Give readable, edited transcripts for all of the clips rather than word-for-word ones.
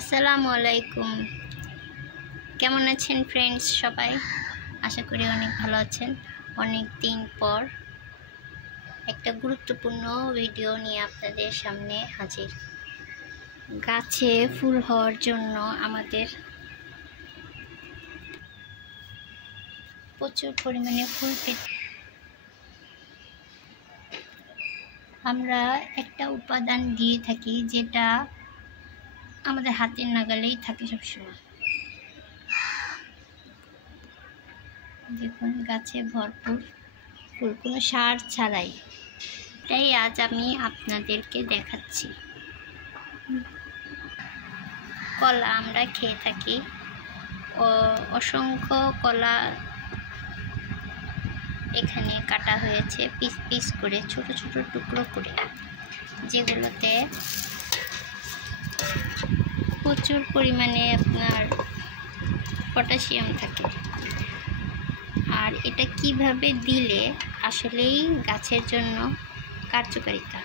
আসসালামু আলাইকুম। কেমন আছেন ফ্রেন্ডস সবাই? আশা করি অনেক ভালো আছেন। অনেক দিন পর একটা গুরুত্বপূর্ণ ভিডিও নিয়ে আপনাদের সামনে হাজির। গাছে ফুল হওয়ার জন্য আমাদের প্রচুর পরিমাণে ফুল পেতে আমরা একটা উপাদান দিয়ে থাকি, যেটা আমাদের হাতের নাগালেই থাকে সবসময়। দেখুন, গাছে ভরপুর ফুল, কোনো সার ছাড়াই। তাই আজ আমি আপনাদেরকে দেখাচ্ছি। কলা আমরা খেয়ে থাকি, অসংখ্য কলা এখানে কাটা হয়েছে পিস পিস করে, ছোট ছোট টুকরো করে, যেগুলোতে প্রচুর পরিমাণে আপনার পটাশিয়াম থাকে। আর এটা কিভাবে দিলে আসলেই গাছের জন্য কার্যকারিতা।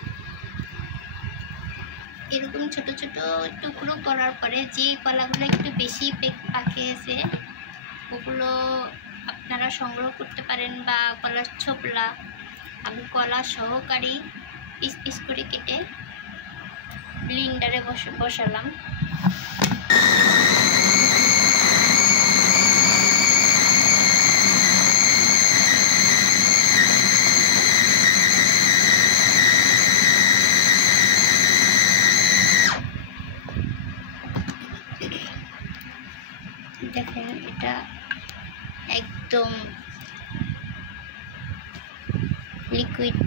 এরকম ছোট ছোট টুকরো করার পরে যে কলাগুলো একটু বেশি পাকিয়েছে ওগুলো আপনারা সংগ্রহ করতে পারেন, বা কলার ছোবলা আমি কলা সহকারী পিস পিস করে কেটে ব্লেন্ডারে বসালাম। দেখেন, এটা একদম লিকুইড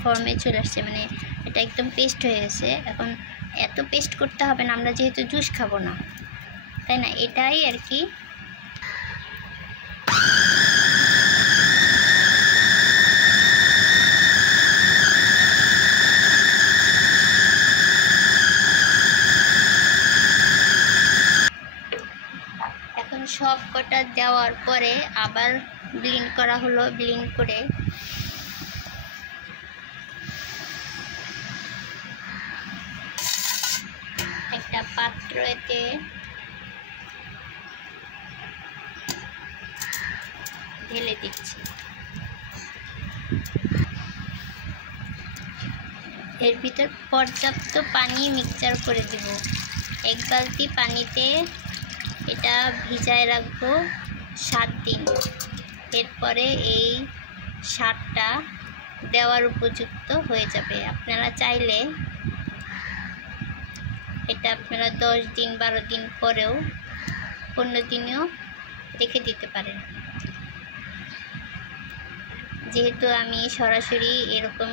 ফর্মে চলে আসছে, মানে এটা একদম পেস্ট হয়ে গেছে। এখন এত পেস্ট করতে হবে না, আমরা যেহেতু জুস খাবো না, তাই না? এটাই আর কি। এখন সব কটা দেওয়ার পরে আবার ব্লেন্ড করা হলো। ব্লেন্ড করে একটা পাত্রতে ঢেলে দিচ্ছি। এর ভিতর পর্যাপ্ত পানি মিক্সচার করে দেব। এক বালতি পানিতে এটা ভিজায় রাখবো 7 দিন। এরপরে এই সারটা দেওয়ার উপযুক্ত হয়ে যাবে। আপনারা চাইলে এটা 10 দিন 12 দিন পরেও 15 দিনেও রেখে দিতে পারেন। যেহেতু আমি সরাসরি এরকম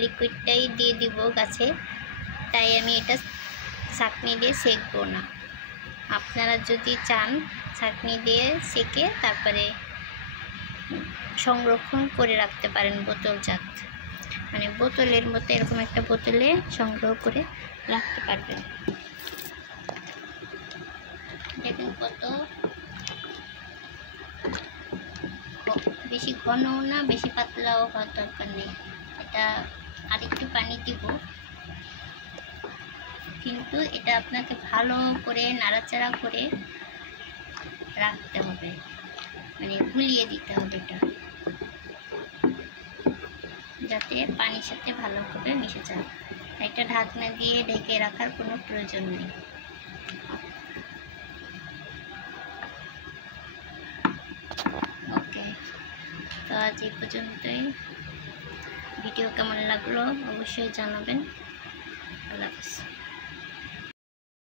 লিকুইডটাই দিয়ে দিব গাছে, তাই আমি এটা ছাঁকনি দিয়ে সেঁকবো না। আপনারা যদি চান ছাঁকনি দিয়ে সেঁকে তারপরে সংরক্ষণ করে রাখতে পারেন বোতলজাত, মানে বোতলের মতো এরকম একটা বোতলে সংগ্রহ করে রাখতে পারবেন। দেখুন কত বেশি ঘনও না, বেশি পাতলাও হওয়ার দরকার নেই। এটা আরেকটু পানি দিব, কিন্তু এটা আপনাকে ভালো করে নাড়াচাড়া করে রাখতে হবে, মানে গুলিয়ে দিতে হবে এটা, যাতে পানির সাথে ভালোভাবে মিশে যায়। একটা ঢাকনা দিয়ে ঢেকে রাখার কোনো প্রয়োজন নেই। ওকে, তো আজ এই পর্যন্তই। ভিডিও কেমন লাগলো অবশ্যই জানাবেন। আল্লাহ হাফেজ।